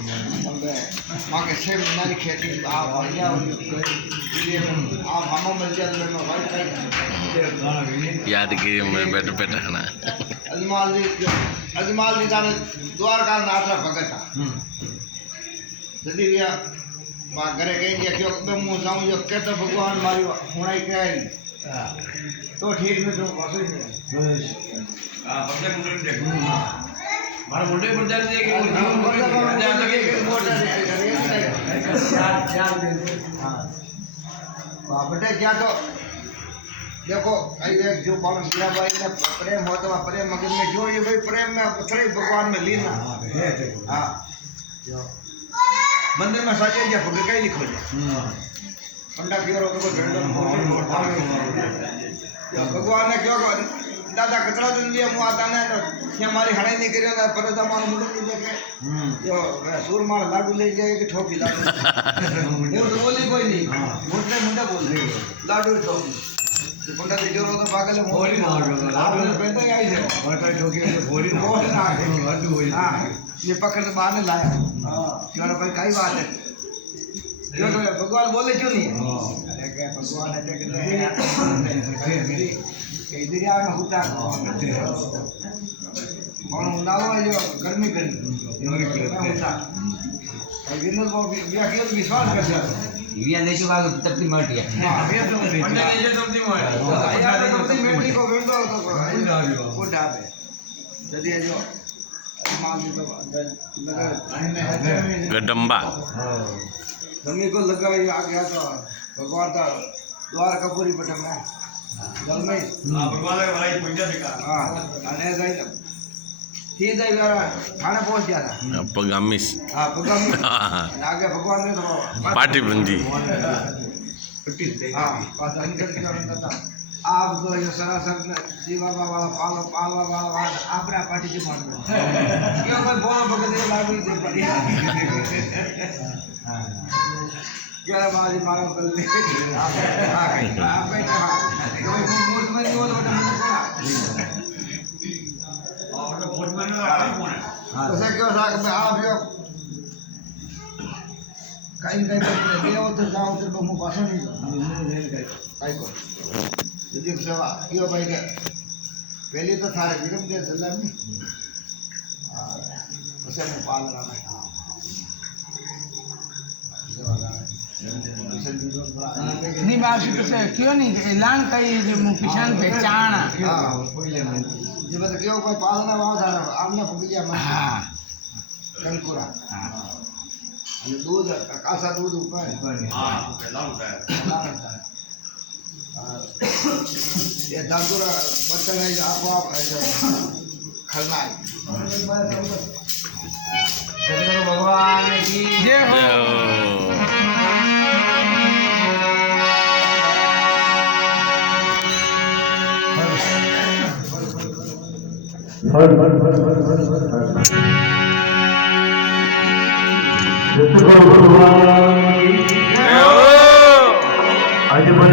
माँ के 6 महीना की खेती आप बढ़िया आप हम मिल जाए में यादगिरी में बैठे बैठे खाना अजमाल जी तारे द्वारका नाथ रा भगत जदी रिया मां घरे कहीं दिया क्यों मैं मुंह जाऊं जो कहता भगवान मारी हुणाई कह तो ठीक में तो वासुई हां बदले मुंडे देख मारा मुंडे पर जाने दे कि मोटर हां बापटे क्या तो देखो आई देख जो बाबा मीराबाई ने प्रेम हो तो प्रेम मगन में जो ये भाई प्रेम में पथरे भगवान में लीना हां जो मंदिर में सजे जा फुग कई लिखो जा पंडा क्यों तो झंडो भगवान ने क्यों दादा कचरा दिन दिया मु आता ने तो ये हमारी हड़ाई नहीं करियो ना पर दा मान मुंडे नहीं देखे जो सूर मार लाडू ले जाए कि ठोकी लाडू ये तो बोली कोई नहीं मुंडे मुंडे बोल रही लाडू ठोकी पंडा जी जो तो पागल बोली ना लाडू ने पहले आई है बटा ठोकी तो बोली ना लाडू होई हां ये पकड़ के बाहर लाया हां क्यों भाई कई बात है जो तो भगवान बोले क्यों नहीं अरे क्या भगवान है कि इधर आ में होता कौन उन्नाव है जो गर्मी होता विनोद को व्याख्या विश्वास करता इविया देशो का तपती मटी है हां ये तो पंडा ने जो तपती मटी यार तपती मटी को वेंदो तो को डाबे जदी जो माल तो गडम्बा गंगे को लगाई आ गया तो भगवान का द्वार कपूरी पटम में जल में भगवान के भलाई पंजा दिखा हां अने गई थी दई वाला थाने पहुंच गया था पगामिस हां पगामिस आगे भगवान ने तो पार्टी बंदी हां पास अंदर क्या रहता था आप तो ये सरासर जीवा वाला पालवा वाला आपरा पार्टी के मान क्यों कोई बोलो भगत ये लागू दे पड़ी हां क्या बाजी मारो कर ले आप बैठा कोई मूर्त में नहीं बोलो बेटा और मूर्त में नहीं हां तो से क्यों साग में आप जो कहीं पे देव तो जाओ तो मुंह भाषण नहीं कहीं को यदि सेवा क्यों भाई के पहले तो थारे विरम दे सलाम में उसे मुंह पाल रहा है नहीं बात से क्यों नहीं ऐलान कई जो पिछान पहचान हां ये बता क्यों कोई पालना वहां था आमने पकड़िया में हां कंकुरा हां ये दूध कासा दूध ऊपर हां पहला होता है ये दादुरा बर्तन है आप खलना है सदगुरु भगवान की जय हो आज मन